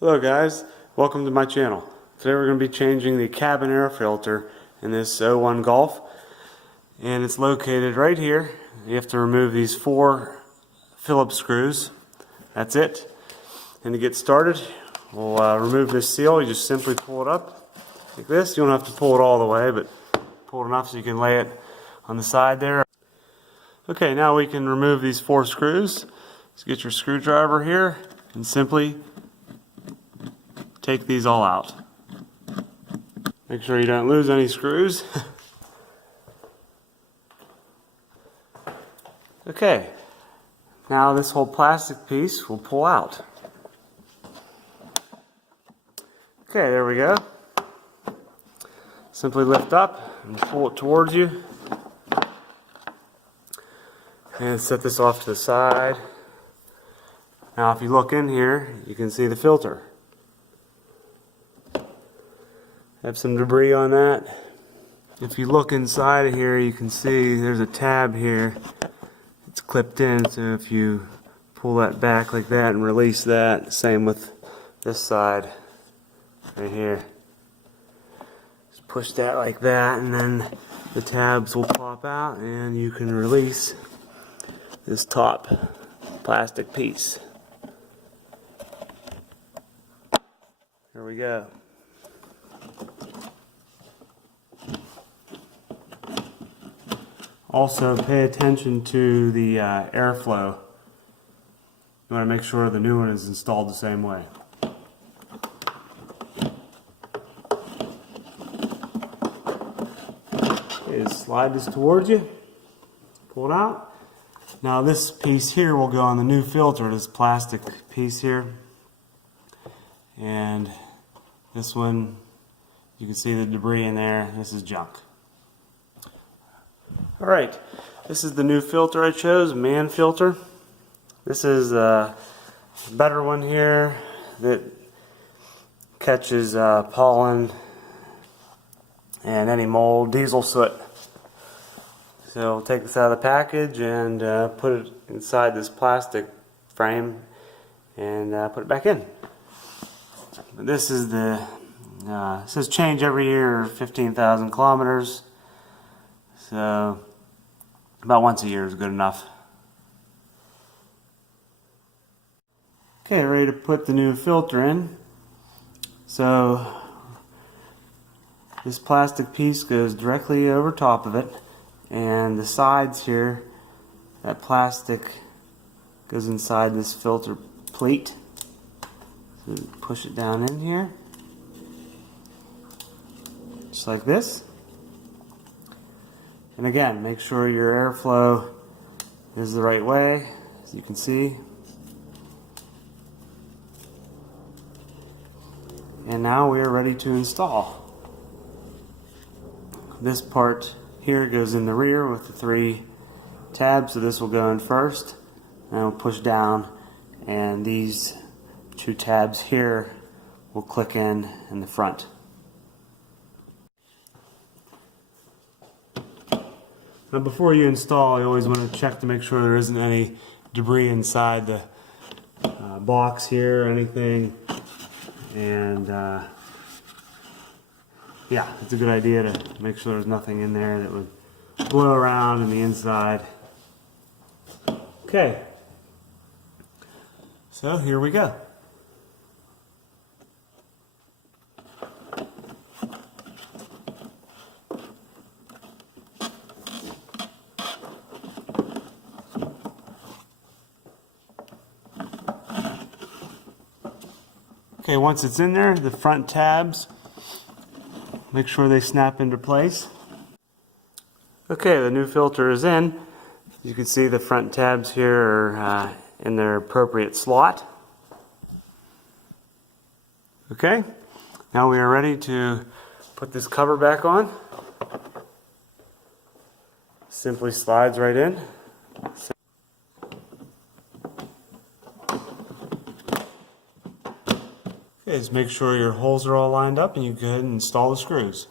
Hello guys, welcome to my channel. Today we're going to be changing the cabin air filter in this '01 Golf, and it's located right here. You have to remove these 4 Phillips screws. That's it. And to get started, we'll remove this seal. You just simply pull it up like this. You don't have to pull it all the way, but pull it enough so you can lay it on the side there. Okay, now we can remove these 4 screws. Just get your screwdriver here and simply take these all out. Make sure you don't lose any screws. Okay, now this whole plastic piece will pull out. Okay, there we go. Simply lift up and pull it towards you. And set this off to the side. Now if you look in here, you can see the filter. Have some debris on that. If you look inside of here, you can see there's a tab here. It's clipped in, so if you pull that back like that and release that, same with this side right here. Just push that like that, and then the tabs will pop out, and you can release this top plastic piece. There we go. Also, pay attention to the airflow. You want to make sure the new one is installed the same way. Okay, just slide this towards you. Pull it out. Now this piece here will go on the new filter, this plastic piece here. And this one, you can see the debris in there. This is junk. Alright, this is the new filter I chose, man filter. This is a better one here that catches pollen and any mold, diesel soot. So we'll take this out of the package and put it inside this plastic frame and put it back in. This is the, it says change every year, 15,000 kilometers. So about once a year is good enough. Okay, ready to put the new filter in. So this plastic piece goes directly over top of it, and the sides here, that plastic goes inside this filter plate. So push it down in here, just like this. And again, make sure your airflow is the right way, as you can see. And now we are ready to install. This part here goes in the rear with the 3 tabs, so this will go in first. And we'll push down, and these 2 tabs here will click in the front. Now before you install, you always want to check to make sure there isn't any debris inside the box here or anything. And yeah, it's a good idea to make sure there's nothing in there that would blow around in the inside. Okay, so here we go. Okay, once it's in there, the front tabs, make sure they snap into place. Okay, the new filter is in. You can see the front tabs here are in their appropriate slot. Okay, now we are ready to put this cover back on. Simply slides right in. Okay, just make sure your holes are all lined up and you go ahead and install the screws.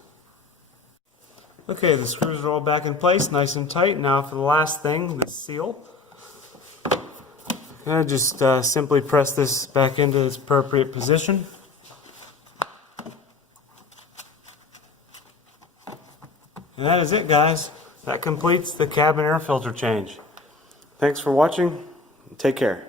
Okay, the screws are all back in place, nice and tight. Now for the last thing, the seal. I just simply press this back into its appropriate position. And that is it, guys. That completes the cabin air filter change. Thanks for watching. Take care.